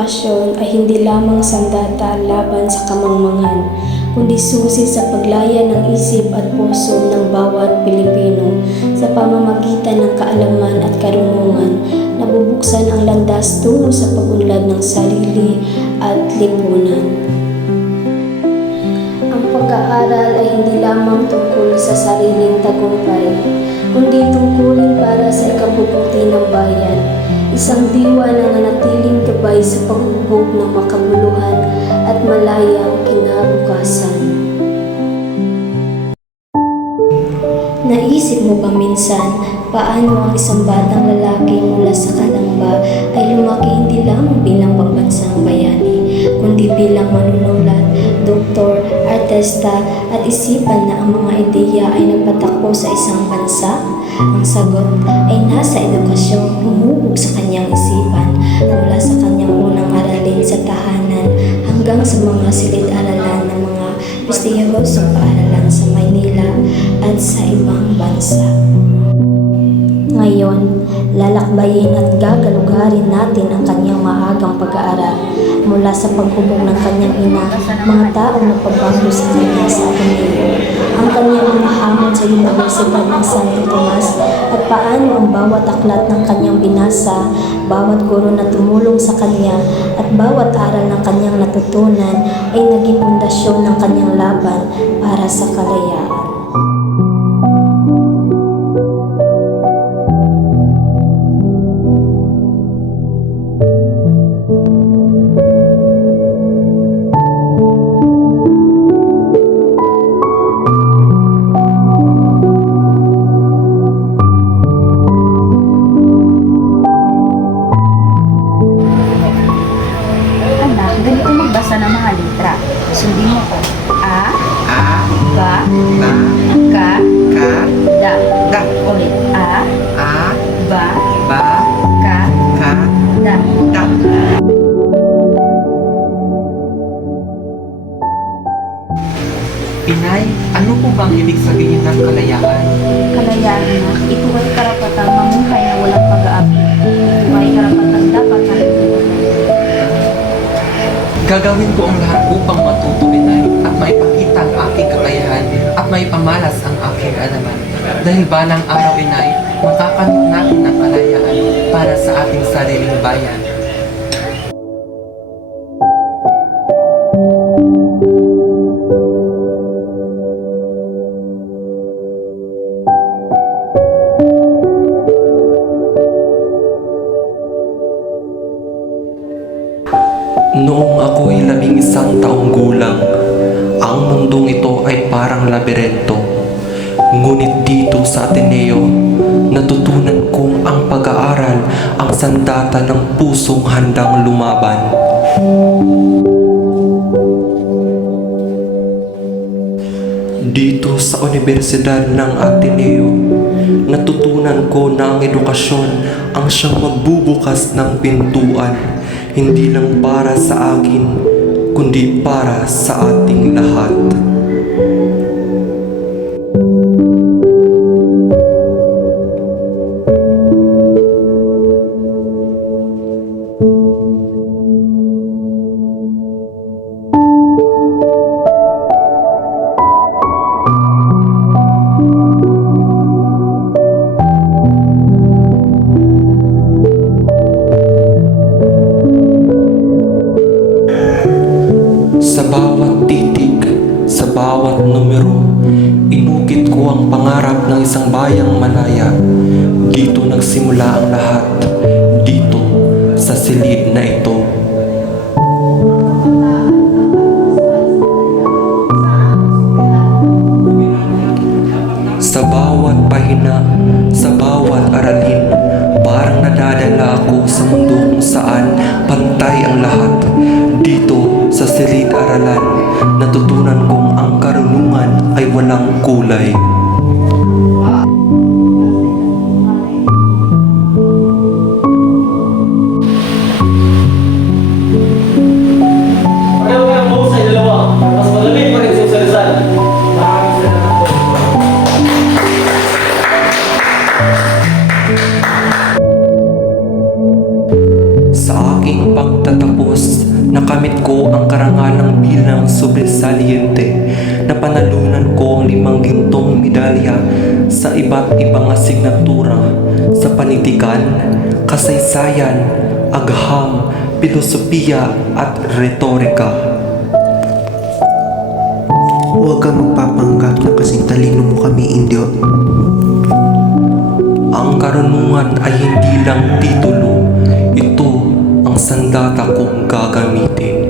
edukasyon ay hindi lamang sandata laban sa kamangmangan, kundi susi sa paglaya ng isip at puso ng bawat Pilipino sa pamamagitan ng kaalaman at karunungan. Nabubuksan ang landas tungo sa pag-unlad ng sarili at lipunan. Ang pag-aaral ay hindi lamang tungkol sa sariling tagumpay, kundi tungkulin para sa ikabubuti ng bayan. Isang diwa na nanatiling gabay sa paghubog ng makabuluhan at malayang kinabukasan. Naisip mo ba minsan paano ang isang batang lalaki mula sa kalamba ay lumaki hindi lamang bilang pambansang bayani, kundi bilang manunulat, doktor, artista at isipan na ang mga ideya ay nagpatakbo sa isang bansa? Ang sagot ay nasa edukasyon, humubog sa kanyang isipan mula sa kanyang unang aralin sa tahanan hanggang sa mga silid-aralan ng mga prestihiyosong paaralan sa Maynila at sa ibang bansa. Ngayon, lalakbayin at gagalugarin natin ang kanyang maagang pag-aaral mula sa paghubog ng kanyang ina, mga taong nagpabago sa kanya sa Ateneo, ang kanyang mga hamon sa Universidad ng Santo Tomas at paano ang bawat aklat ng kanyang binasa, bawat guro na tumulong sa kanya at bawat aral ng kanyang natutunan ay naging pundasyon ng kanyang laban para sa kalayaan. Ganito magbasa ng mga letra. Sundin mo ko. A, ba, ka, da. Ulit. A, ba, ka, da. Pinay, ano po bang ibig sabihin ng kalayaan? Kalayaan na, ito ay karapatang mamuhay na walang pag-aapi. Ito ay karapatang dapat nakikinig. Gagawin ko ang lahat upang matuto, Pinay, at maipakita ang aking kakayahan at maipamalas ang aking alaman. Dahil balang araw, Pinay, makakamit natin ang kalayaan para sa ating sariling bayan. Noong ako'y 11 taong gulang, ang mundong ito ay parang labirento. Ngunit dito sa Ateneo, natutunan kong ang pag-aaral ang sandata ng pusong handang lumaban. Dito sa Universidad ng Ateneo, natutunan ko na ang edukasyon ang siyang magbubukas ng pintuan, hindi lang para sa akin, kundi para sa ating lahat. Sa bawat titik, sa bawat numero, inukit ko ang pangarap ng isang bayang malaya. Dito nagsimula ang lahat, dito sa silid na ito. Sa bawat pahina, sa bawat aralin, parang nadadala ako sa mundo kung saan pantay ang lahat. Dito sa silid-aralan, natutunan kong ang karunungan ay walang kulay. Pareho kayong mahusay dalawa. Mas malamig pa rin si Jose Rizal. Maraming salamat po. Sa aking pagtatapos sobresaliente na panalunan ko ang 5 gintong medalya sa iba't ibang asignatura sa panitikan, kasaysayan, agham, filosofiya at retorika. Huwag kang magpapanggap na kasing talino mo kami, Indio. Ang karunungan ay hindi lang titulo, ito ang sandata kong gagamitin.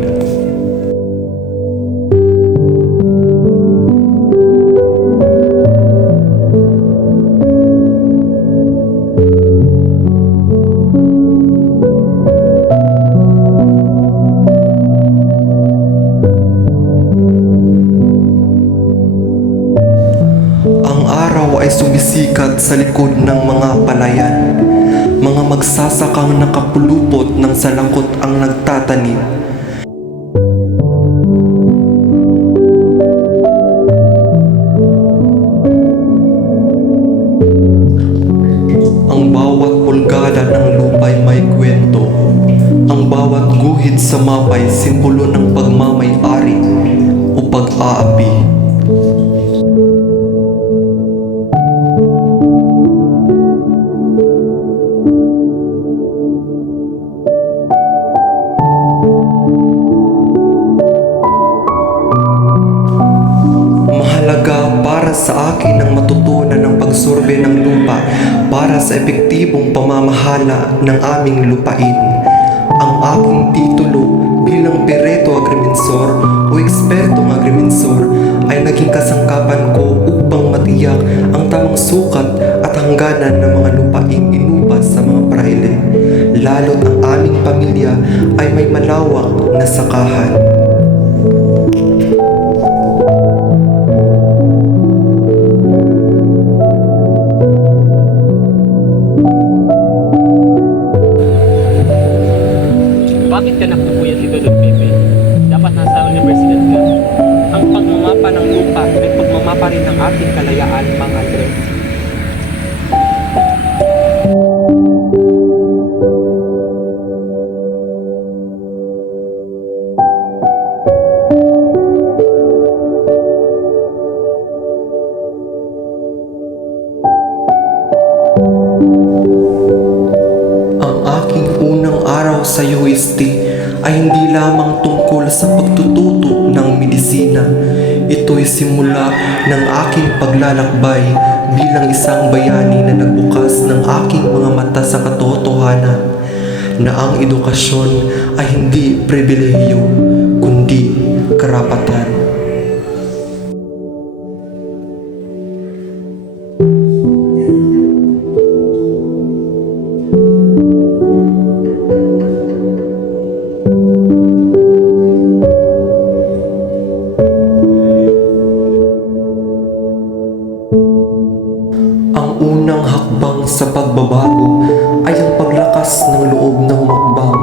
Ang araw ay sumisikat sa likod ng mga palayan. Mga magsasakang nakapulupot ng salakot ang nagtatanim. Ang bawat pulgada ng lupa'y may kwento. Ang bawat guhit sa mapa'y simbolo ng pagmamay-ari o pag-aapi. Mahalaga para sa akin ang matutunan ng pagsorbe ng lupa para sa epektibong pamamahala ng aming lupain. Ang aking titulo bilang Perito Agrimensor o Ekspertong Agrimensor ay naging kasangkapan ko upang matiyak ang tamang sukat at hangganan ng mga lupaing inupas sa mga praile, lalo't ang aming pamilya ay may malawak na sakahan. Bakit ka nakupuyat dito, Don Pepe? Dapat nasa universidad ka. Ang pagmamapa ng lupa ay pagmamapa rin ng ating kalayaan, Mang Andres. Ang aking unang araw sa UST ay hindi lamang tungkol sa pagtututo ng medisina. Ito'y simula ng aking paglalakbay bilang isang bayani na nagbukas ng aking mga mata sa katotohanan na ang edukasyon ay hindi pribilehiyo, kundi karapatan. Ang unang hakbang sa pagbabago ay ang paglakas ng loob ng makbang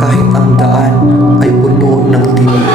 kahit ang daan ay puno ng tinig.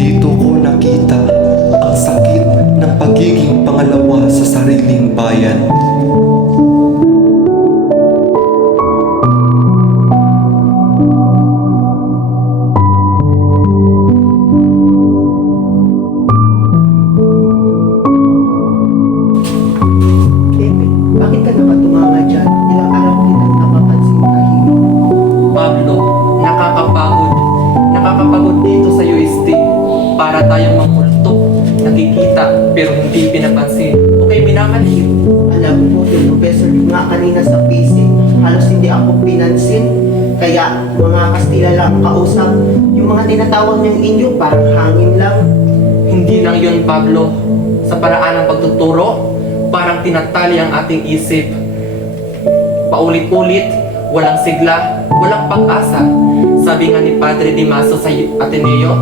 Dito ko nakita ang sakit ng pagiging pangalawa sa sariling bayan. Pepe, bakit ka nakatumanga dyan? Ilang araw kitang napapansin tahimik. Pablo, nakakapagod. Nakakapagod dito sa UST. Para tayong mamulto, nakikita pero hindi pinapansin. Okay, minamaliit. Alam mo, yung professor nga kanina sa PC, halos hindi ako pinansin. Kaya mga Kastila lang ang kausap. Yung mga tinatawag niyang inyo, parang hangin lang. Hindi lang yun, Pablo. Sa paraan ng pagtuturo, parang tinatali ang ating isip. Paulit-ulit, walang sigla, walang pag-asa. Sabi nga ni Padre Dimaso sa Ateneo,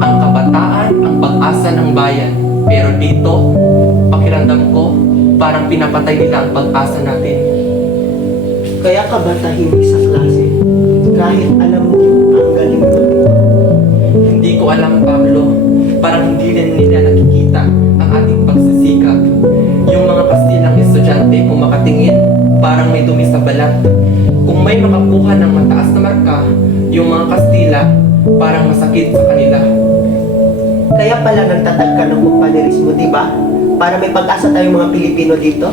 Ang kabataan ang pag-asa ng bayan. Pero dito, pakiramdam ko, parang pinapatay nila ang pag-asa natin. Kaya ka ba tahimik sa klase? Kahit alam mo ang galing mo dito. Hindi ko alam, Pablo. Parang hindi rin nila nakikita ang ating pagsisikap. Yung mga Kastilang estudyante kung makatingin, parang may dumi sa balat. Kung may makakuha ng mataas na marka, yung mga Kastila, parang masakit sa kanila. Kaya pala nagtatag ka ng kumpanerismo, di ba? Para may pag-asa tayong mga Pilipino dito.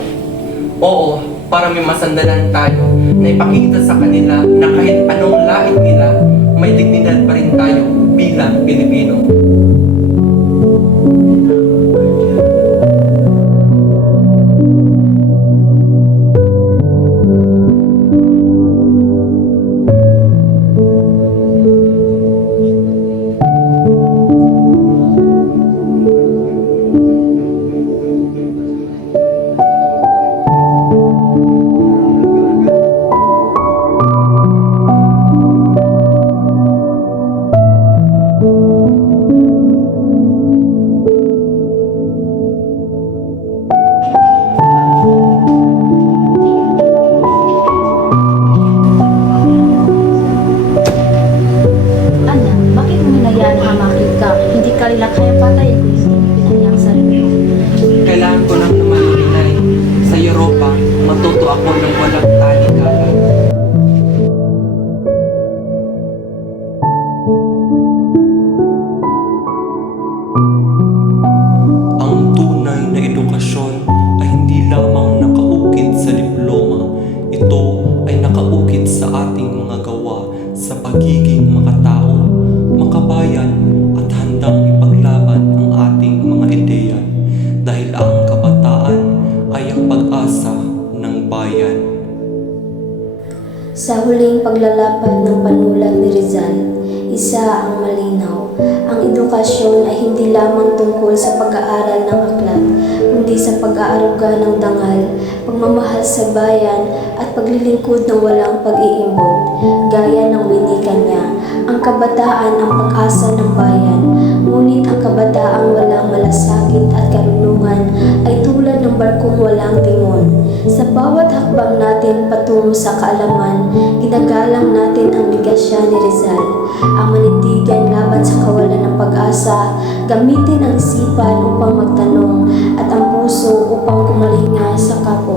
Oo, para may masandalan tayo na ipakita sa kanila na kahit anong lahit nila, may dignidad pa rin tayo bilang Pilipino. Anak, bakit mo hinayaan na hamakit ka? Hindi ka nila kaya patay kung hindi mo pinahayaan ang sarili mo. Kailangan ko lang naman, Inay. Sa Europa, matuto ako ng walang talikala. Ang tunay na edukasyon ay hindi lamang nakaukit sa diploma. Ito ay nakaukit sa ating mga gawa sa pagiging makatao, makabayan at handang ipaglaban ang ating mga ideya dahil ang kabataan ay ang pag-asa ng bayan. Sa huling paglalapad ng panulat ni Rizal, isa ang malinaw. Ang edukasyon ay hindi lamang tungkol sa pag-aaral ng aklat, kundi sa pag-aaruga ng dangal, pagmamahal sa bayan, at paglilingkod ng walang pag-iimbot. Gaya ng winika niya, ang kabataan ang pag-asa ng bayan, ngunit ang kabataang walang malasakit at karunungan ay tulad ng barkong walang timon. Sa bawat hakbang natin patungo sa kaalaman, ginagalang natin ang ligasya ni Rizal, ang manindigan laban sa kawalan ng pag-asa, gamitin ang isipan upang magtanong at ang puso upang kumalinga sa kapwa.